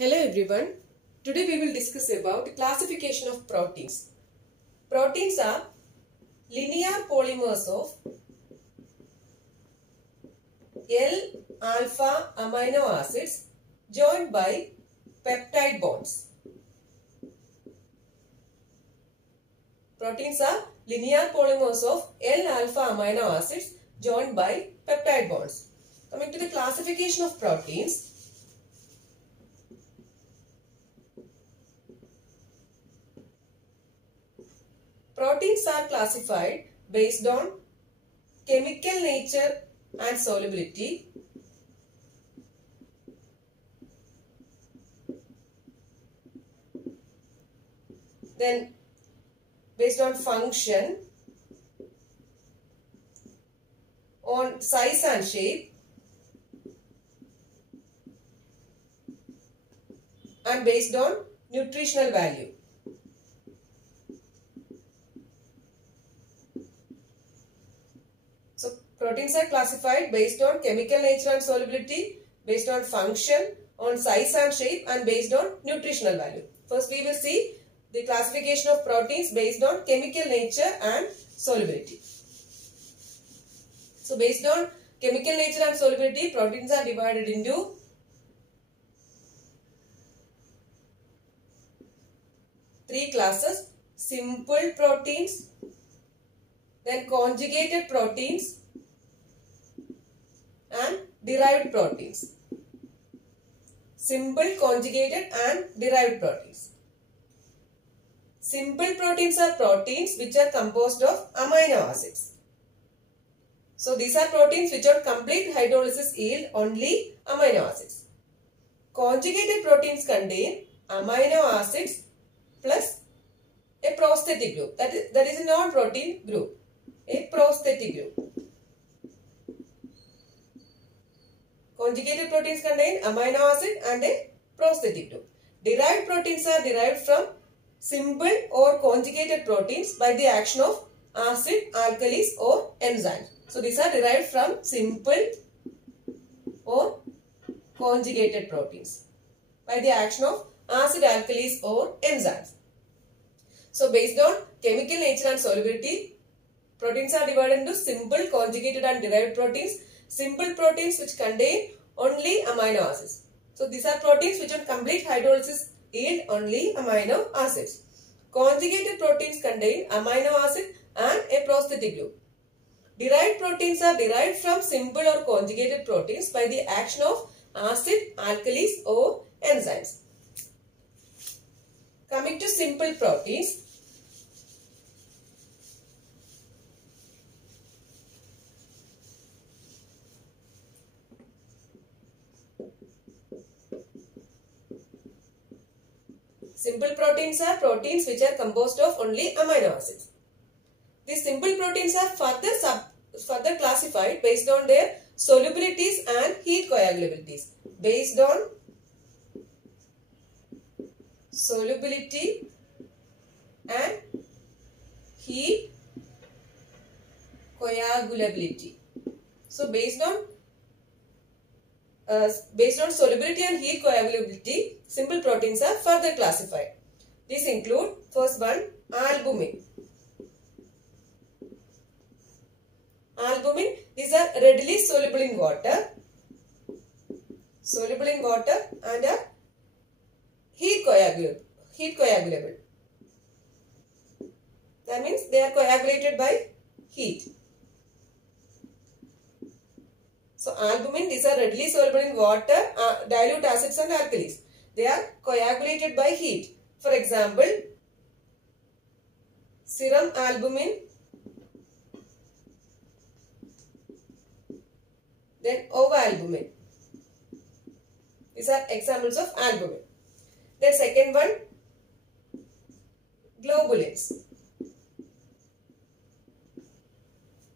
Hello everyone. Today we will discuss about the classification of proteins. Proteins are linear polymers of L-alpha amino acids joined by peptide bonds. Proteins are linear polymers of L-alpha amino acids joined by peptide bonds. Coming to the classification of proteins. Proteins are classified based on chemical nature and solubility, then based on function, on size and shape, and based on nutritional value. So, proteins are classified based on chemical nature and solubility, based on function, on size and shape, and based on nutritional value. First, we will see the classification of proteins based on chemical nature and solubility. So, based on chemical nature and solubility, proteins are divided into three classes: simple proteins, then conjugated proteins, and derived proteins. Simple, conjugated, and derived proteins. Simple proteins are proteins which are composed of amino acids. So these are proteins which on complete hydrolysis yield only amino acids. Conjugated proteins contain amino acids plus a prosthetic group. That is a non-protein group. A prosthetic group. Conjugated proteins contain amino acid and a prosthetic group. Derived proteins are derived from simple or conjugated proteins by the action of acid, alkalis or enzymes. So these are derived from simple or conjugated proteins by the action of acid, alkalis or enzymes. So based on chemical nature and solubility, proteins are divided into simple, conjugated and derived proteins. Simple proteins which contain only amino acids. So these are proteins which on complete hydrolysis yield only amino acids. Conjugated proteins contain amino acid and a prosthetic group. Derived proteins are derived from simple or conjugated proteins by the action of acid, alkalis or enzymes. Coming to simple proteins. Simple proteins are proteins which are composed of only amino acids. These simple proteins are further classified based on their solubilities and heat coagulabilities. Based on solubility and heat coagulability. So based on solubility and heat coagulability, simple proteins are further classified. These include, first one, albumin. Albumin, these are readily soluble in water and are heat coagulable. That means they are coagulated by heat. So albumin, these are readily soluble in water, dilute acids and alkalis. They are coagulated by heat. For example, serum albumin, then ovalbumin. These are examples of albumin. The second one, globulins.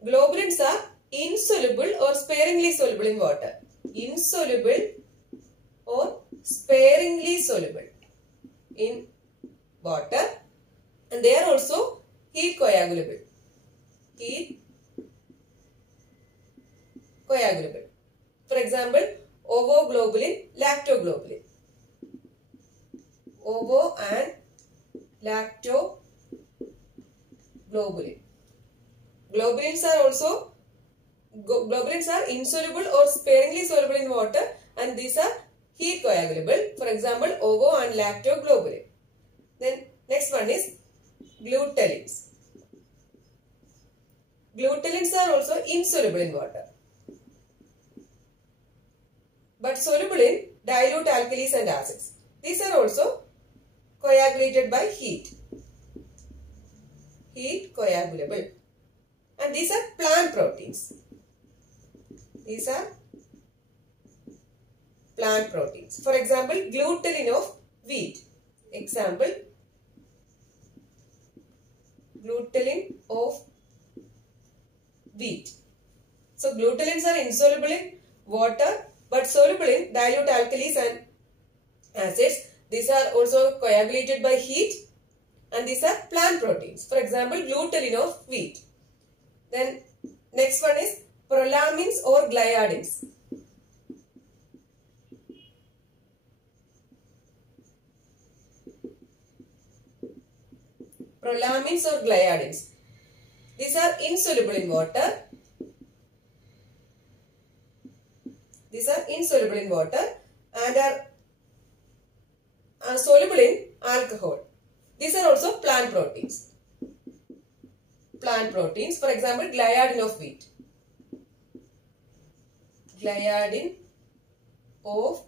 Globulins are insoluble or sparingly soluble in water. Insoluble or sparingly soluble in water, and they are also heat coagulable. For example, ovoglobulin, lactoglobulin. ovo and lactoglobulin. Globulins are insoluble or sparingly soluble in water, and these are heat coagulable. For example, ovo and lactoglobulin. Then next one is glutenins. Glutenins are also insoluble in water, but soluble in dilute alkalis and acids. These are also coagulated by heat. Heat coagulable. And these are plant proteins. These are plant proteins. For example, glutenin of wheat. Example, glutenin of wheat. So glutenins are insoluble in water but soluble in dilute alkalis and acids. These are also coagulated by heat, and these are plant proteins. For example, glutenin of wheat. Then next one is prolamins or gliadins. Prolamins or gliadins. These are insoluble in water. These are insoluble in water and are soluble in alcohol. These are also plant proteins. Plant proteins. For example, gliadin of wheat. Gliadin of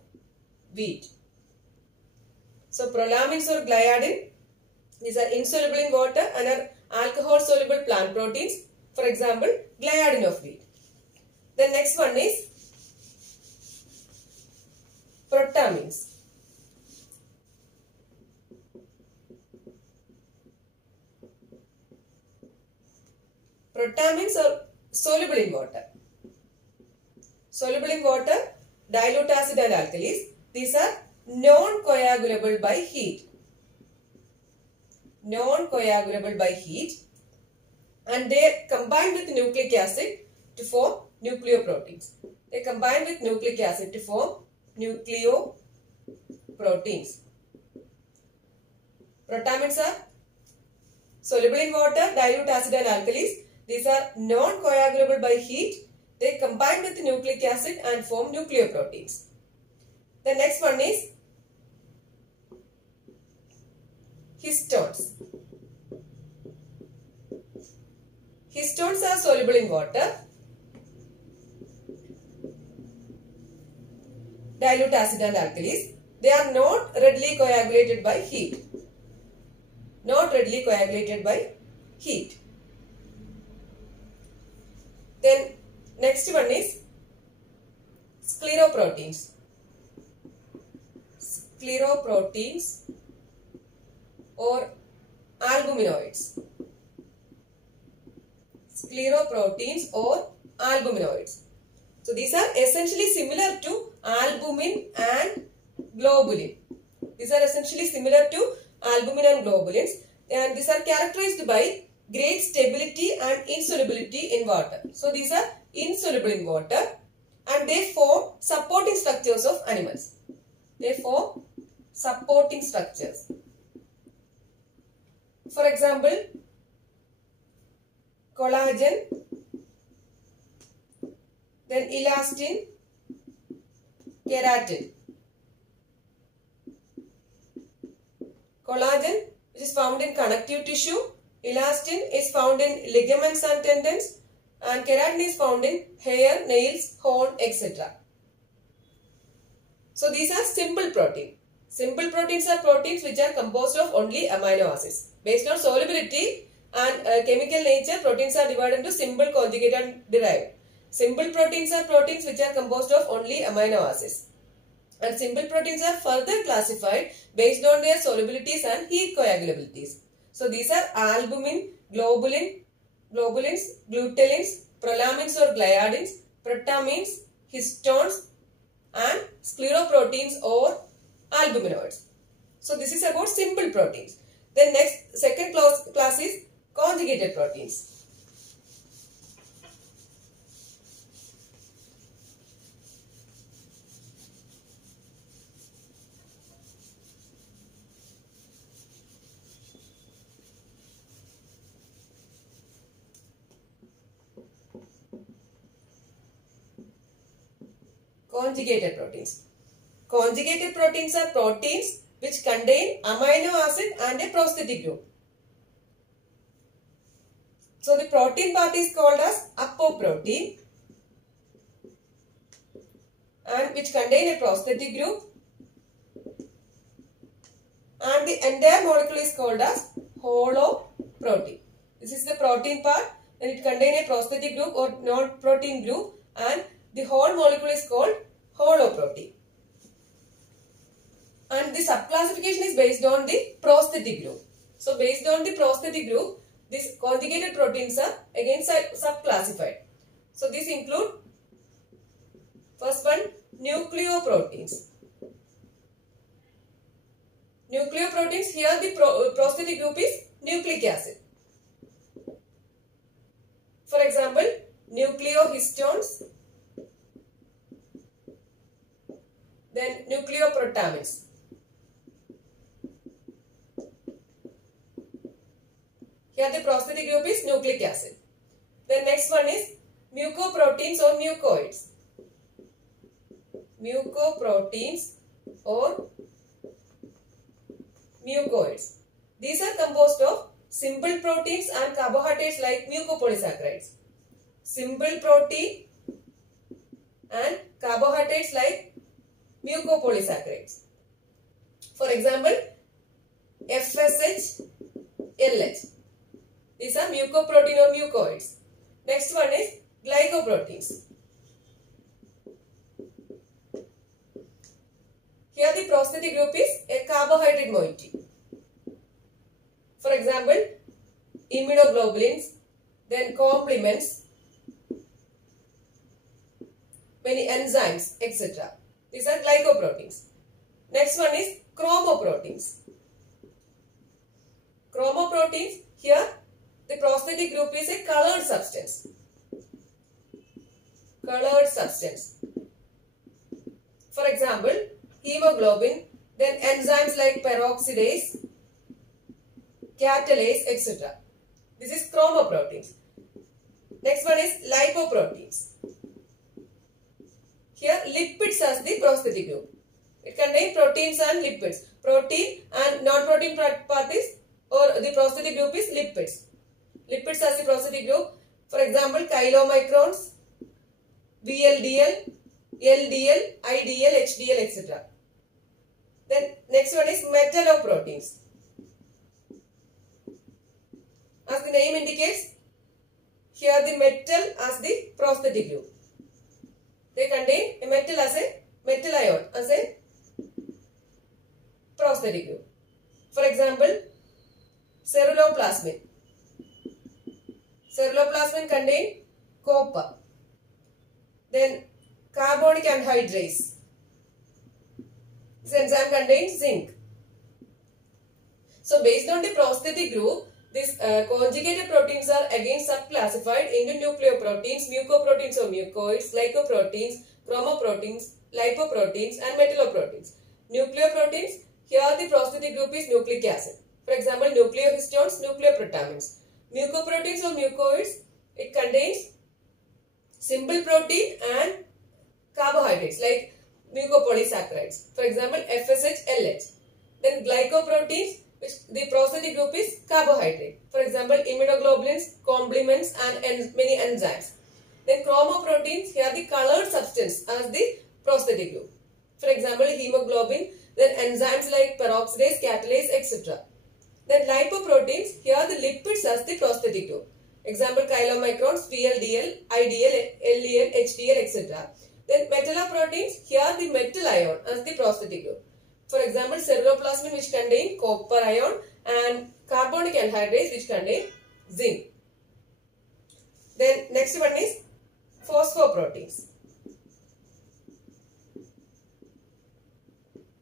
wheat. So prolamins or gliadin, these are insoluble in water and are alcohol soluble plant proteins. For example, gliadin of wheat. The next one is protamins. Protamins are soluble in water. Soluble in water, dilute acid and alkalis. These are non-coagulable by heat. Non-coagulable by heat, and they combine with nucleic acid to form nucleoproteins. They combine with nucleic acid to form nucleoproteins. Protamins are soluble in water, dilute acid and alkalis. These are non-coagulable by heat. They combine with nucleic acid and form nucleoproteins. The next one is histones. Histones are soluble in water, dilute acid and alkalis. They are not readily coagulated by heat. Not readily coagulated by heat. Then next one is scleroproteins. Scleroproteins or albuminoids. Scleroproteins or albuminoids. So these are essentially similar to albumin and globulin. These are essentially similar to albumin and globulins, and these are characterized by great stability and insolubility in water. So these are insoluble in water and they form supporting structures of animals. They form supporting structures. For example, collagen, then elastin, keratin. Collagen, which is found in connective tissue. Elastin is found in ligaments and tendons, and keratin is found in hair, nails, horn, etc. So these are simple protein. Simple proteins are proteins which are composed of only amino acids. Based on solubility and chemical nature, proteins are divided into simple, conjugate and derived. Simple proteins are proteins which are composed of only amino acids. And simple proteins are further classified based on their solubilities and heat coagulabilities. So these are albumin, globulins, glutenins, prolamins or gliadins, protamins, histones and scleroproteins or albuminoids. So this is about simple proteins. Then second class is conjugated proteins. Conjugated proteins. Conjugated proteins are proteins which contain amino acid and a prosthetic group. So the protein part is called as apoprotein and which contain a prosthetic group, and the entire molecule is called as holoprotein. This is the protein part, and it contains a prosthetic group or non-protein group, and the whole molecule is called holoprotein. And the subclassification is based on the prosthetic group. So based on the prosthetic group, these conjugated proteins are again subclassified. So these include, first one, nucleoproteins. Nucleoproteins, here the prosthetic group is nucleic acid. For example, nucleohistones, then nucleoprotamines. Here the prosthetic group is nucleic acid. The next one is mucoproteins or mucoids. Mucoproteins or mucoids. These are composed of simple proteins and carbohydrates like mucopolysaccharides. Simple protein and carbohydrates like mucopolysaccharides. For example, FSH, LH. These are mucoprotein or mucoids. Next one is glycoproteins. Here the prosthetic group is a carbohydrate moiety. For example, immunoglobulins, then complements, many enzymes, etc. These are glycoproteins. Next one is chromoproteins. Chromoproteins, here the prosthetic group is a colored substance. Colored substance. For example, hemoglobin, then enzymes like peroxidase, catalase, etc. This is chromoproteins. Next one is lipoproteins. Here lipids as the prosthetic group. It contains proteins and lipids. Protein and non-protein part is, or the prosthetic group is lipids. Lipids as the prosthetic group. For example, chylomicrons, VLDL, LDL, IDL, HDL, etc. Then next one is metalloproteins. As the name indicates, here the metal as the prosthetic group. They contain a metal as a metal ion as a prosthetic group. For example, ceruloplasmin. Ceruloplasmin contain copper. Then carbonic anhydrase. This enzyme contains zinc. So based on the prosthetic group, these conjugated proteins are again subclassified into nucleoproteins, mucoproteins or mucoids, glycoproteins, chromoproteins, lipoproteins and metalloproteins. Nucleoproteins, here the prosthetic group is nucleic acid. For example, nucleohistones, nucleoprotamines. Mucoproteins or mucoids, it contains simple protein and carbohydrates like mucopolysaccharides. For example, FSH, LH. Then glycoproteins, which the prosthetic group is carbohydrate. For example, immunoglobulins, complements and many enzymes. Then chromoproteins, here the colored substance as the prosthetic group. For example, hemoglobin, then enzymes like peroxidase, catalase, etc. Then lipoproteins, here the lipids as the prosthetic group. Example, chylomicrons, VLDL, IDL, LDL, HDL, etc. Then metalloproteins, here the metal ion as the prosthetic group. For example, ceruloplasmin, which contain copper ion, and carbonic anhydrase, which contain zinc. Then next one is phosphoproteins.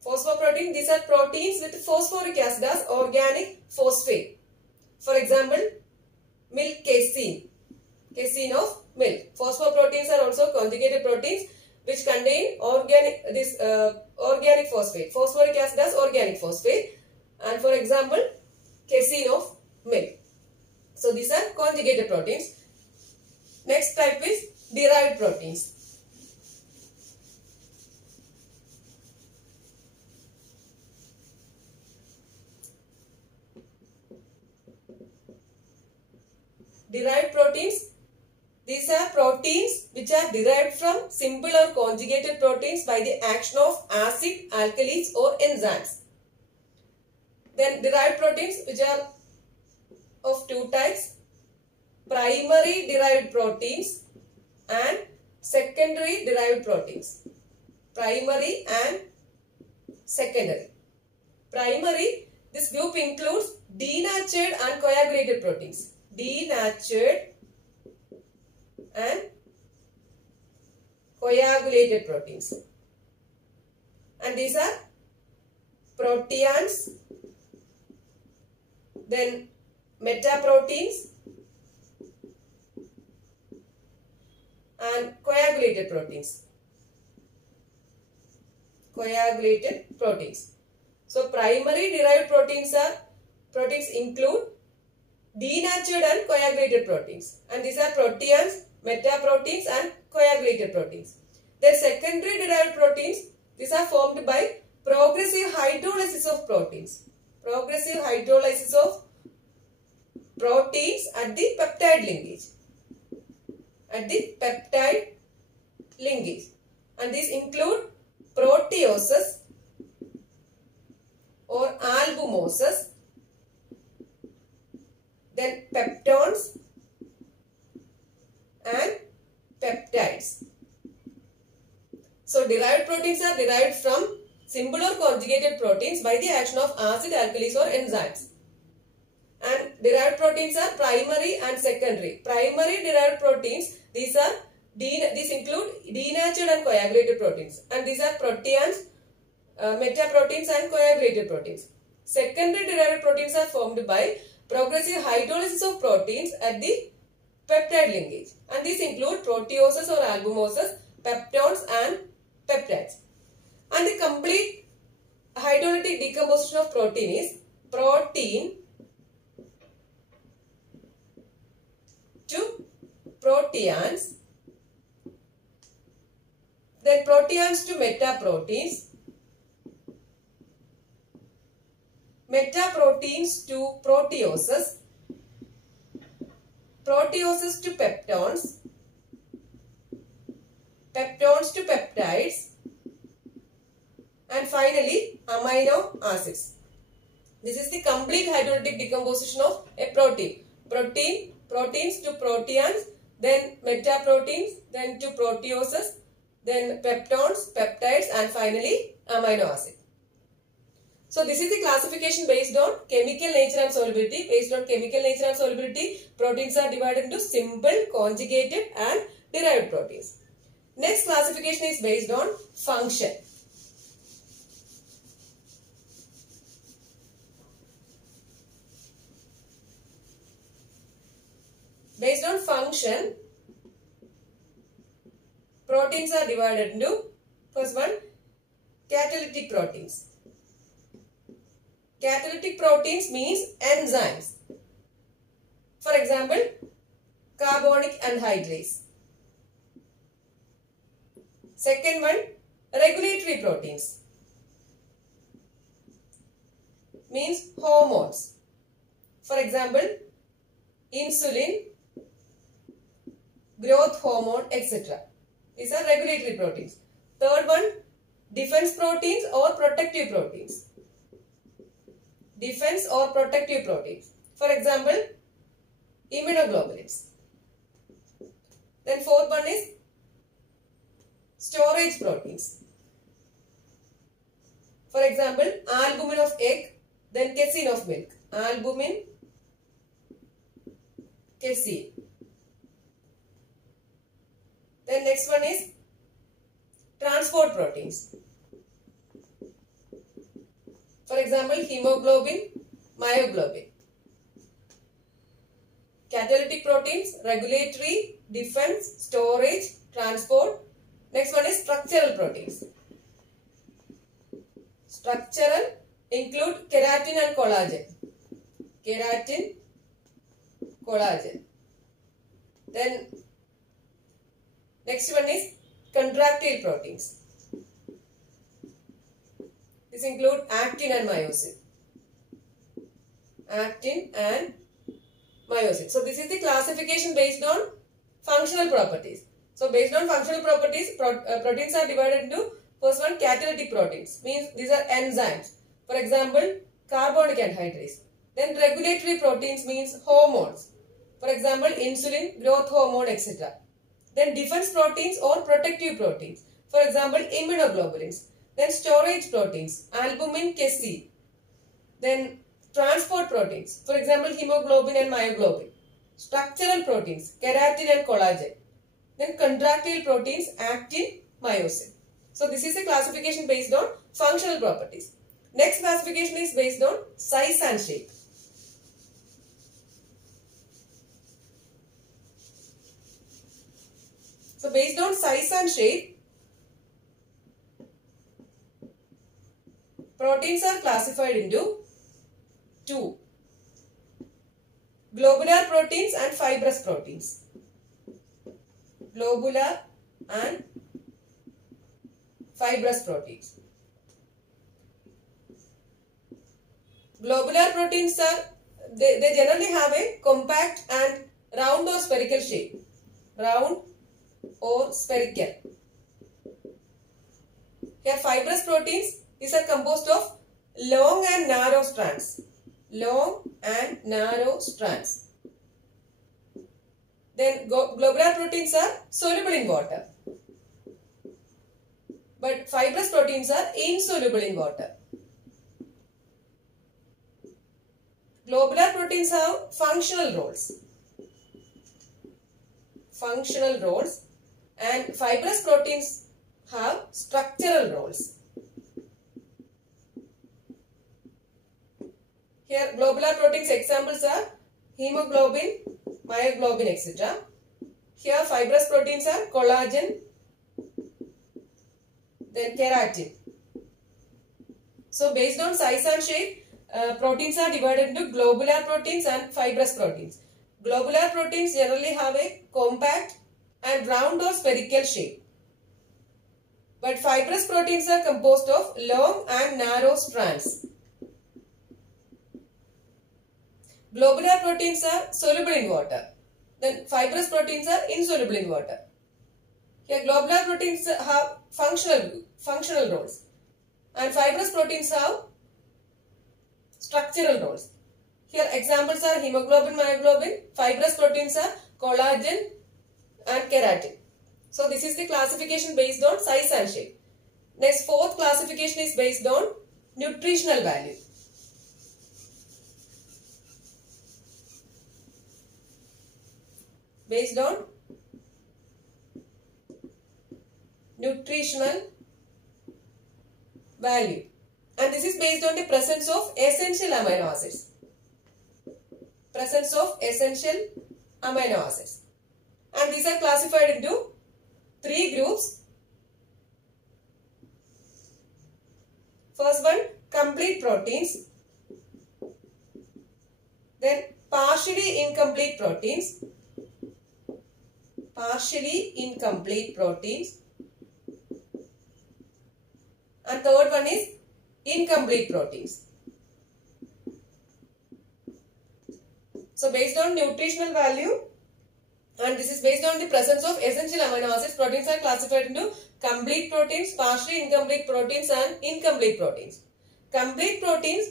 Phosphoprotein, these are proteins with phosphoric acid as organic phosphate. For example, milk casein, casein of milk. Phosphoproteins are also conjugated proteins which contain organic phosphate. Phosphoric acid as organic phosphate, and for example, casein of milk. So these are conjugated proteins. Next type is derived proteins. derived proteins. These are proteins which are derived from simple or conjugated proteins by the action of acid, alkalis or enzymes. Then derived proteins which are of two types, primary derived proteins and secondary derived proteins. Primary and secondary. Primary, this group includes denatured and coagulated proteins. Denatured and coagulated proteins. And these are proteins, then metaproteins and coagulated proteins. Coagulated proteins. So primary derived proteins include denatured and coagulated proteins, and these are proteins, metaproteins and coagulated proteins. Then secondary derived proteins, these are formed by progressive hydrolysis of proteins. Progressive hydrolysis of proteins at the peptide linkage. At the peptide linkage. And these include proteoses or albumoses, then peptones and peptides. So derived proteins are derived from simple or conjugated proteins by the action of acid, alkalis or enzymes. And derived proteins are primary and secondary. Primary derived proteins, these include denatured and coagulated proteins, and these are proteins, metaproteins and coagulated proteins. Secondary derived proteins are formed by progressive hydrolysis of proteins at the peptide linkage, and these include proteoses or albumoses, peptones and peptides. And the complete hydrolytic decomposition of protein is protein to proteins, then proteins to metaproteins, metaproteins to proteoses, proteoses to peptones, peptones to peptides, and finally amino acids. This is the complete hydrolytic decomposition of a protein. Proteins to proteins, then metaproteins, then to proteoses, then peptones, peptides, and finally amino acid. So this is the classification based on chemical nature and solubility. Based on chemical nature and solubility, proteins are divided into simple, conjugated and derived proteins. Next classification is based on function. Based on function, proteins are divided into, first one, catalytic proteins. Catalytic proteins means enzymes. For example, carbonic anhydrase. Second one, regulatory proteins. Means hormones. For example, insulin, growth hormone, etc. These are regulatory proteins. Third one, defense proteins or protective proteins. Defense or protective proteins. For example, immunoglobulins. Then fourth one is storage proteins. For example, albumin of egg, then casein of milk. Albumin, casein. Then next one is transport proteins. For example, hemoglobin, myoglobin. Catalytic proteins, regulatory, defense, storage, transport. Next one is structural proteins. Structural include keratin and collagen. Keratin, collagen. Then next one is contractile proteins. This include actin and myosin. Actin and meiosis. So this is the classification based on functional properties. So based on functional properties, proteins are divided into first one catalytic proteins, means these are enzymes. For example, carbonic anhydrase. Then regulatory proteins means hormones. For example, insulin, growth hormone, etc. Then defense proteins or protective proteins. For example, immunoglobulins. Then storage proteins, albumin, casein. Then transport proteins. For example, hemoglobin and myoglobin. Structural proteins, keratin and collagen. Then contractile proteins, actin, myosin. So this is a classification based on functional properties. Next classification is based on size and shape. So based on size and shape, proteins are classified into two: globular proteins and fibrous proteins. Globular and fibrous proteins. Globular proteins are, they generally have a compact and round or spherical shape. Round or spherical. Here fibrous proteins, these are composed of long and narrow strands. Long and narrow strands. Then globular proteins are soluble in water. But fibrous proteins are insoluble in water. Globular proteins have functional roles. Functional roles. And fibrous proteins have structural roles. Here globular proteins examples are hemoglobin, myoglobin, etc. Here fibrous proteins are collagen, then keratin. So based on size and shape, proteins are divided into globular proteins and fibrous proteins. Globular proteins generally have a compact and round or spherical shape. But fibrous proteins are composed of long and narrow strands. Globular proteins are soluble in water. Then fibrous proteins are insoluble in water. Here globular proteins have functional roles. And fibrous proteins have structural roles. Here examples are hemoglobin, myoglobin. Fibrous proteins are collagen and keratin. So this is the classification based on size and shape. Next, fourth classification is based on nutritional value. Based on nutritional value. And this is based on the presence of essential amino acids. Presence of essential amino acids. And these are classified into three groups. First one, complete proteins. Then partially incomplete proteins. Partially incomplete proteins. And third one is incomplete proteins. So based on nutritional value, and this is based on the presence of essential amino acids, proteins are classified into complete proteins, partially incomplete proteins and incomplete proteins. Complete proteins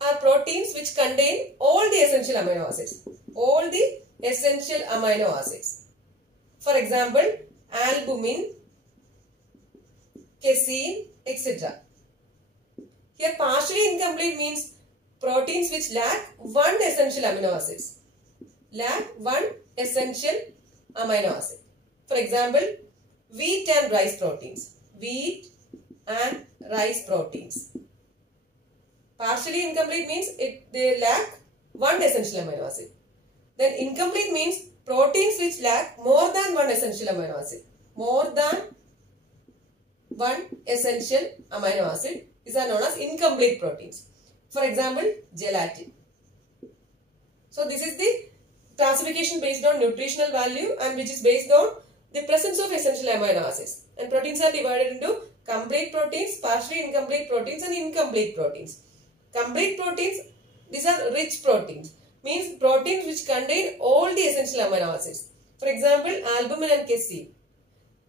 are proteins which contain all the essential amino acids. All the essential amino acids. For example, albumin, casein, etc. Here partially incomplete means proteins which lack one essential amino acids. Lack one essential amino acid. For example, wheat and rice proteins. Wheat and rice proteins. Partially incomplete means they lack one essential amino acid. Then incomplete means proteins which lack more than one essential amino acid. More than one essential amino acid. These are known as incomplete proteins. For example, gelatin. So this is the classification based on nutritional value and which is based on the presence of essential amino acids. And proteins are divided into complete proteins, partially incomplete proteins and incomplete proteins. Complete proteins, these are rich proteins. means proteins which contain all the essential amino acids. For example, albumin and casein.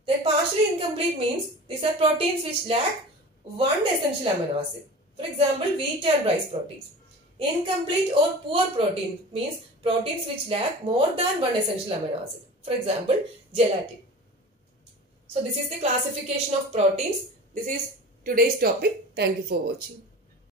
Then partially incomplete means these are proteins which lack one essential amino acid. For example, wheat and rice proteins. Incomplete or poor protein means proteins which lack more than one essential amino acid. For example, gelatin. So this is the classification of proteins. This is today's topic. Thank you for watching.